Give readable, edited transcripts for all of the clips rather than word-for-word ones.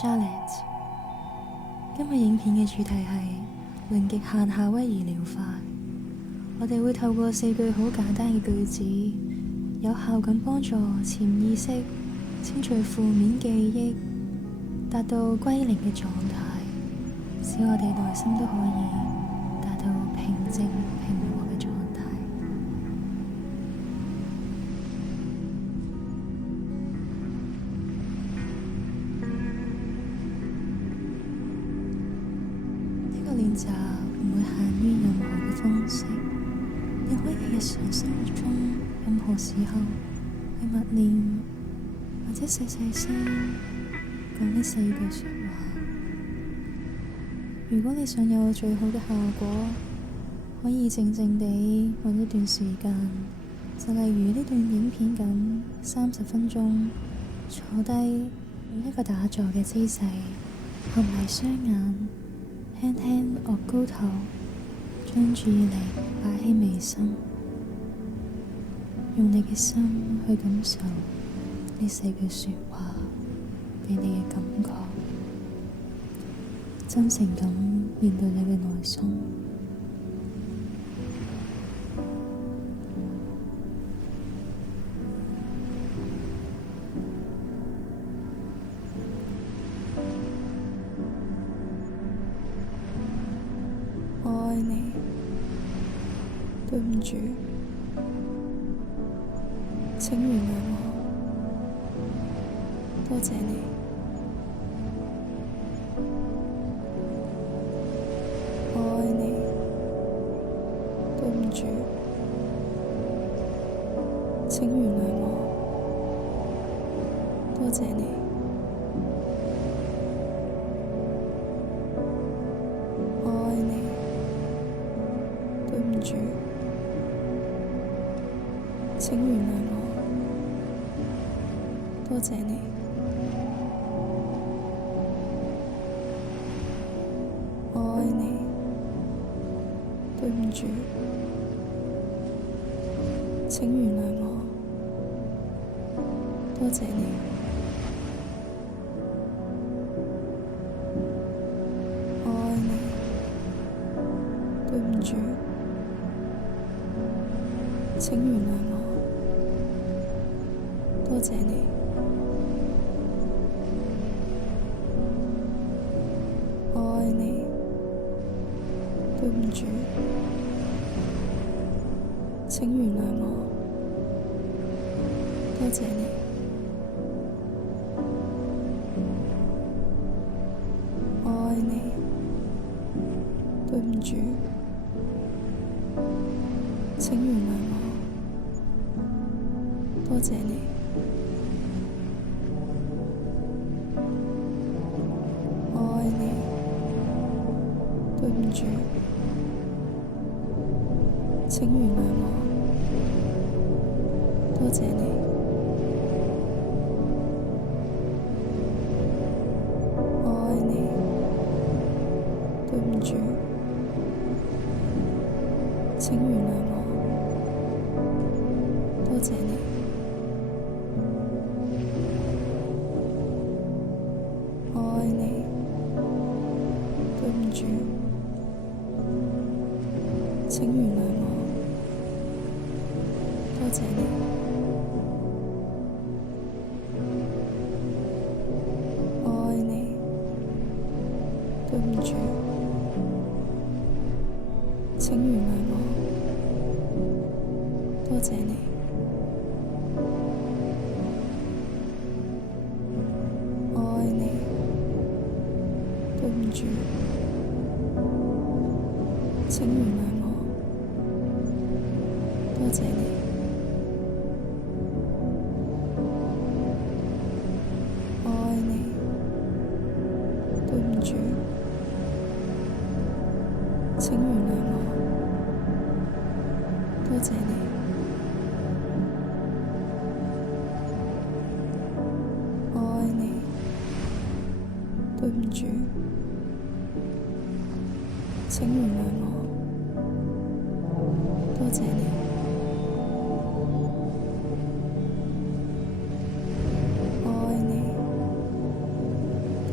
Charlotte。今日影片嘅主題係零極限夏威夷療法。我哋會透過4句好簡單嘅句子，有效咁幫助潛意識清除負面記憶，達到歸零嘅狀態，使我哋內心都可以達到平靜平和嘅狀態。呢個練習唔會限於任何嘅方式，你可以喺日常生活中任何時候去默念，或者細細聲講呢4句說話。如果你想有最好嘅效果，可以靜靜地搵一段時間，就例如呢段影片咁30分鐘，坐低用一個打坐嘅姿勢，合埋雙眼，輕輕昂高頭，將注意力擺喺眉心，用你嘅心去感受呢4句說話俾你嘅感覺，真誠咁面對你嘅內心。我愛你，對唔住，請原諒我，多謝你。我愛你，對唔住，請原諒我，多謝你。我愛你，對唔住，請原諒我，多謝你。我愛你，對唔住，請原諒我，多謝你。我愛你，對唔住，請原諒我，多謝你。我愛你，對唔住，請原諒我，多謝你。我愛你，對唔住，請原諒我，多謝你。我愛你，對唔住，請原諒我，多謝你。我愛你，對唔住，請原諒我，多謝你。我愛你，對唔住，請原諒我，多謝你。我愛你，對唔住，請原諒我，多謝你。我愛你，對唔住，請原諒我，多謝你。我愛你，對唔住，請原諒我，多謝你。我愛你，對唔住，請原諒我，多謝你。我愛你，對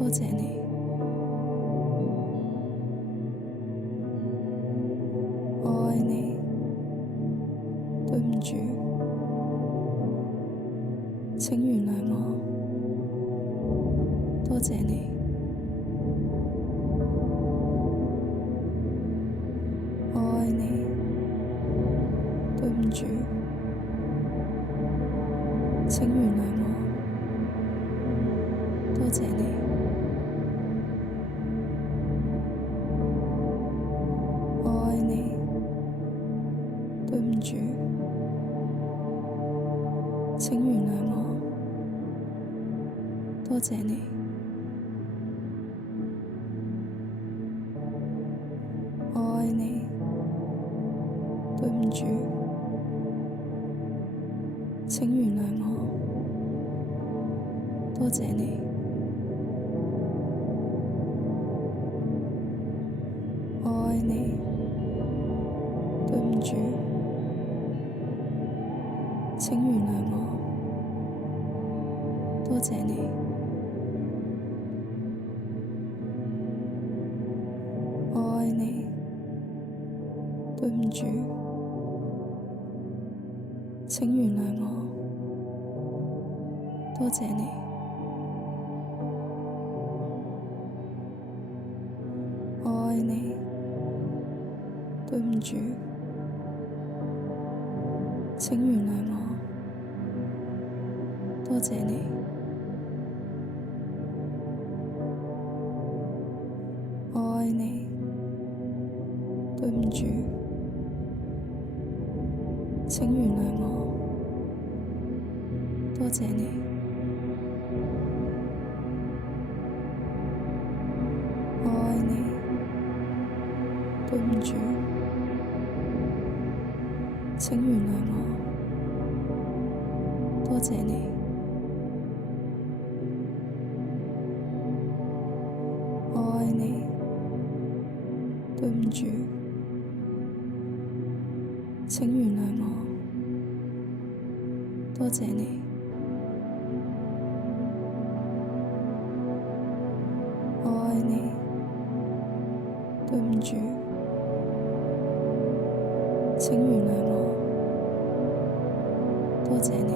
多謝你，我愛你，對唔住，請原諒我，多謝你，我愛你，對唔住，請原諒我，多謝你。我愛你，對唔住，請原諒我，多謝你。我愛你，對唔住，請原諒我，多謝你。我愛你，對唔住，請原諒我，多謝你。我愛你，對唔住，請原諒我，多謝你。我愛你，對唔住，請原諒我，多謝你。我愛你，對唔住，請原諒我，多謝你。我愛你，對唔住，請原諒我，多謝你。我愛你，對唔住，請原諒我，多謝你。我愛你，對唔住，請原諒我，多謝你。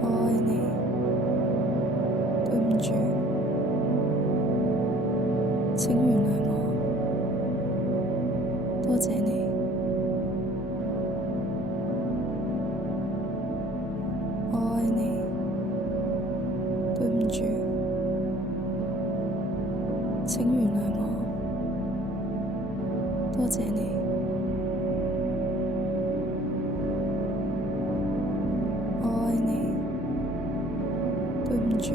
我愛你，對唔住，請原諒我，多謝你。我愛你，對唔住，請原諒我，多謝你。我愛你，對唔住，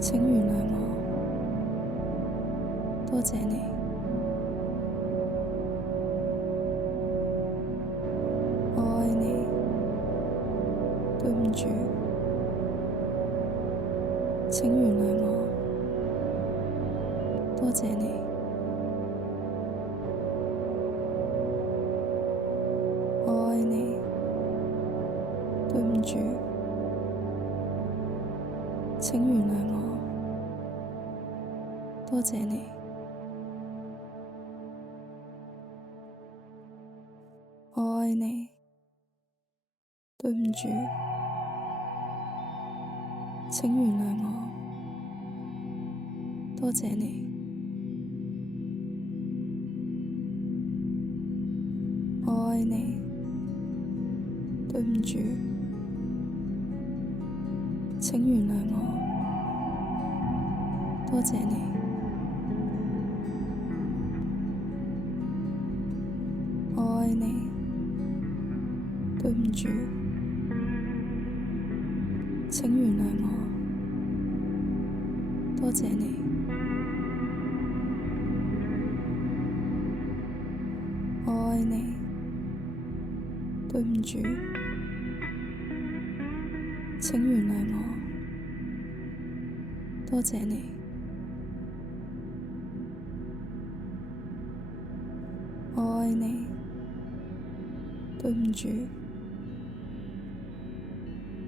請原諒我，多謝你。我愛你，對唔住，請原諒我，多謝你。我愛你，對唔住，請原諒我，多謝你。我愛你，對唔住，請原諒我，多謝你。我愛你，對唔住，請原諒我，多謝你。我愛你，對唔住，請原諒我，多謝你。我愛你，對唔住，請原諒我，多謝你。我愛你，對唔住，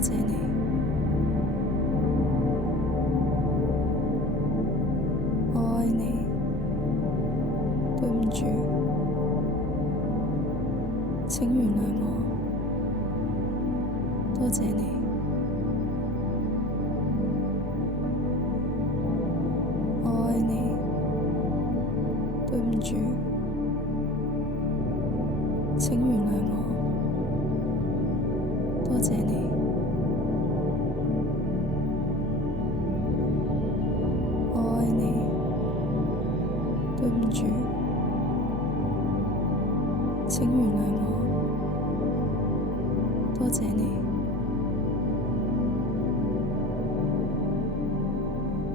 謝你，我愛你，對唔住，請原諒我，多謝你，我愛你，對唔住，請原諒我，多謝你。我愛你，對唔住，請原諒我，多謝你。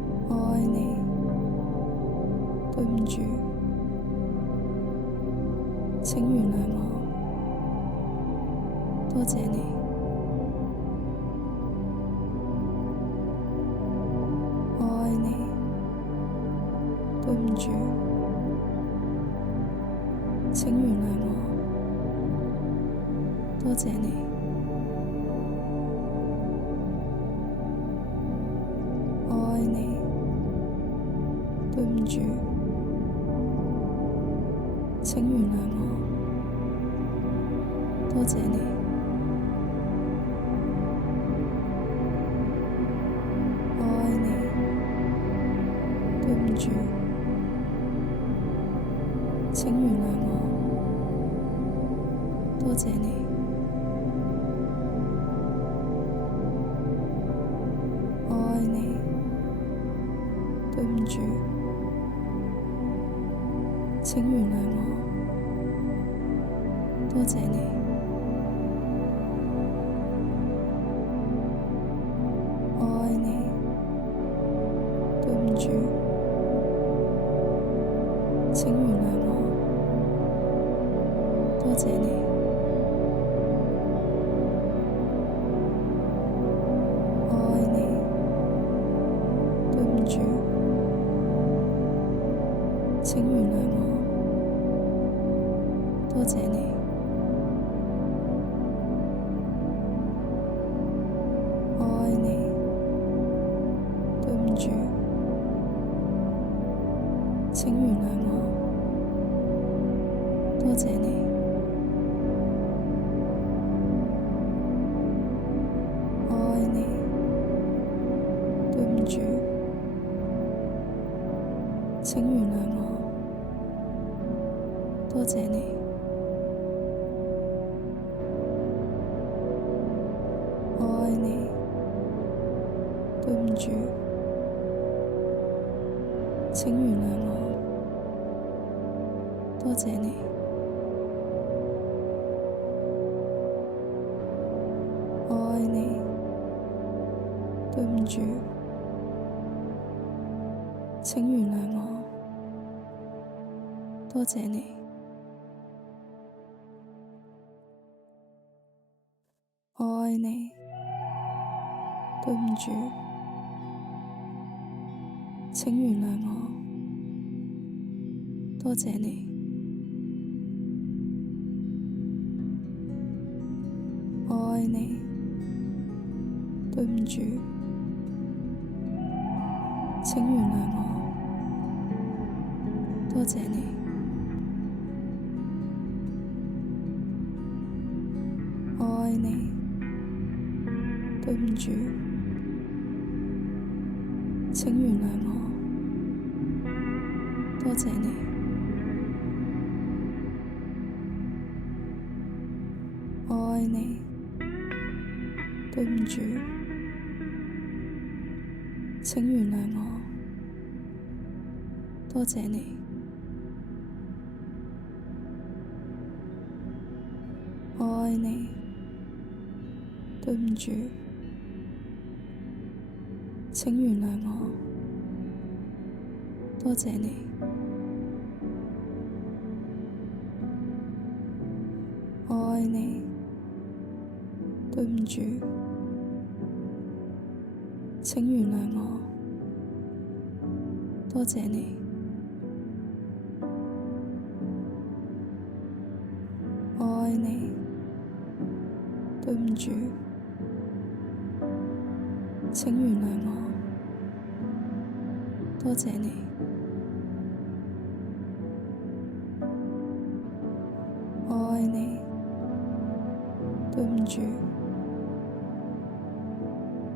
我愛你，對唔住，請原諒我，多謝你。我愛你，對唔住，請原諒我，多謝你。我愛你，對唔住，請原諒我，多謝你。我愛你，對唔住，請原諒我，多謝你。我愛你，對唔住，請原諒我，多謝你。我愛你，對唔住，請原諒我，多謝你。我愛你，對唔住，請原諒我，多謝你。我愛你，對唔住，請原諒我，多謝你。我愛你，對唔住，請原諒我，多謝你。我愛你，對唔住，請原諒我，多謝你。我愛你，對唔住，請原諒我，多謝你。我愛你，對唔住，請原諒我，多謝你。我愛你，對唔住，請原諒我，多謝你。我愛你，對唔住，請原諒我，多謝你。我愛你，對唔住，請原諒我，多謝你。我愛你，對唔住，請原諒我，多謝你。我愛你，對唔住，請原諒我，多謝你。我愛你，對唔住，請原諒我，多謝你，我愛你，對唔住，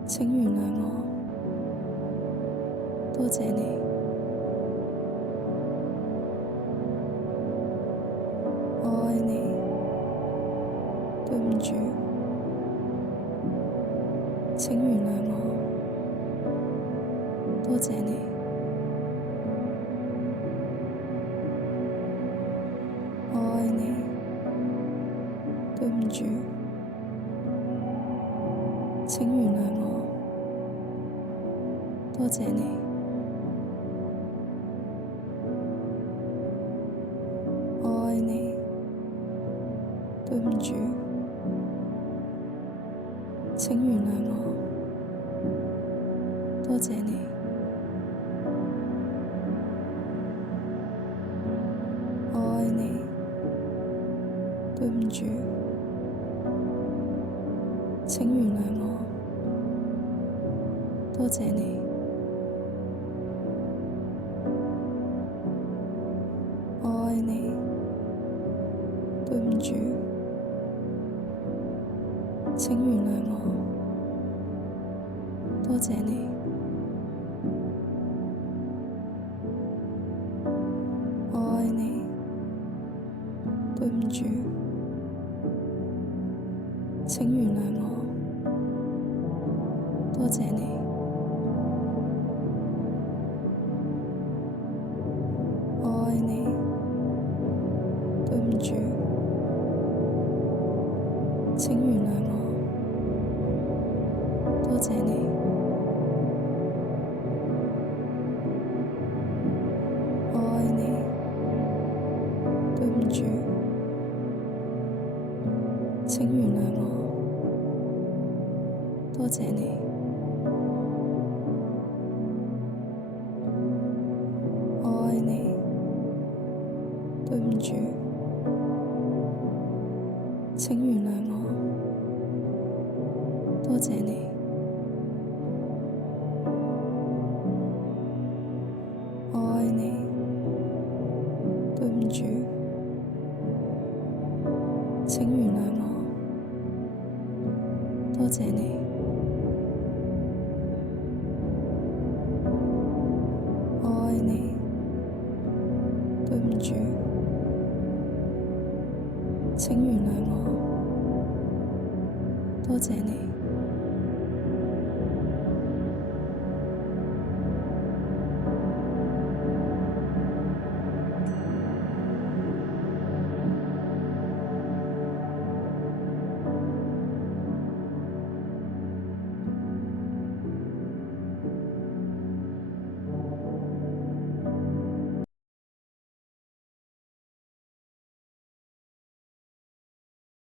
請原諒我，多謝你，我愛你，對唔住，請原諒我，多謝你，我愛你，對唔住，請原諒我，多謝你，我愛你，對唔住，請原諒我，多謝你，我愛你，對唔住，請原諒我，多謝你，我愛你，對唔住，請原諒我，多謝你，我愛你，對唔住，請原諒我，多謝你，我愛你，對唔住，請原諒我，多謝你，我愛你，對唔住，請原諒我，多謝你，我愛你，對唔住，請原諒我，多謝你，我愛你，對唔住，請原諒我，多謝你，我愛你，對唔住，請原諒我，多謝你。